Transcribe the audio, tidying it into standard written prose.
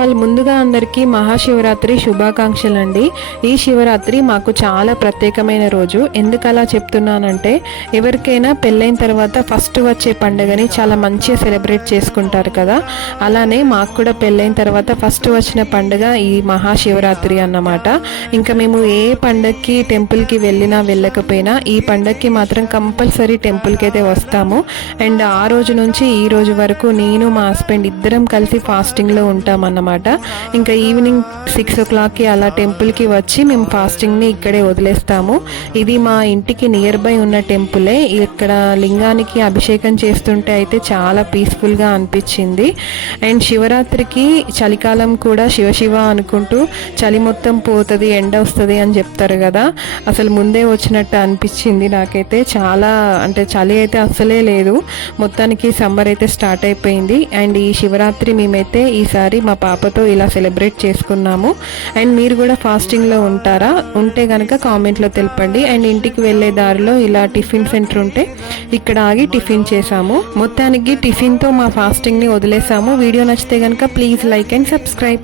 All ముందుగా అందరికీ మహాశివరాత్రి శుభాకాంక్షలు అండి. ఈ శివరాత్రి మాకు చాలా ప్రత్యేకమైన రోజు. ఎందుకు అలా చెప్తున్నానంటే, ఎవరికైనా పెళ్ళైన తర్వాత ఫస్ట్ వచ్చే పండుగని చాలా మంచిగా సెలబ్రేట్ చేసుకుంటారు కదా. అలానే మాకు కూడా పెళ్ళైన తర్వాత ఫస్ట్ వచ్చిన పండుగ ఈ మహాశివరాత్రి అన్నమాట. ఇంకా మేము ఏ పండగకి టెంపుల్కి వెళ్ళినా వెళ్ళకపోయినా ఈ పండగకి మాత్రం కంపల్సరీ టెంపుల్కి అయితే వస్తాము. అండ్ ఆ రోజు నుంచి ఈ రోజు వరకు నేను మా హస్బెండ్ ఇద్దరం కలిసి ఫాస్టింగ్లో ఉంటామన్నమాట. ఇంకా ఈవినింగ్ 6 o'clockకి అలా టెంపుల్కి వచ్చి మేము ఫాస్టింగ్ని ఇక్కడే వదిలేస్తాము. ఇది మా ఇంటికి నియర్ బై ఉన్న టెంపులే. ఇక్కడ లింగానికి అభిషేకం చేస్తుంటే అయితే చాలా పీస్ఫుల్గా అనిపించింది. అండ్ శివరాత్రికి చలికాలం కూడా శివ అనుకుంటూ చలి మొత్తం పోతుంది, ఎండ వస్తుంది అని చెప్తారు కదా. అసలు ముందే వచ్చినట్టు అనిపించింది నాకైతే. చాలా అంటే చలి అయితే అస్సలే లేదు. మొత్తానికి సమ్మర్ అయితే స్టార్ట్ అయిపోయింది. అండ్ ఈ శివరాత్రి మేమైతే ఈసారి మా పాపతో ఇలా సెలబ్రేట్ చేసుకున్నాము. అండ్ మీరు కూడా ఫాస్టింగ్లో ఉంటారా? ఉంటే కనుక కామెంట్లో తెలపండి. అండ్ ఇంటికి వెళ్ళే దారిలో ఇలా టిఫిన్ సెంటర్ ఉంటే ఇక్కడ ఆగి టిఫిన్ చేసాము. మొత్తానికి టిఫిన్తో మా ఫాస్టింగ్ని వదిలేసాము. వీడియో నచ్చితే కనుక ప్లీజ్ లైక్ అండ్ సబ్స్క్రైబ్.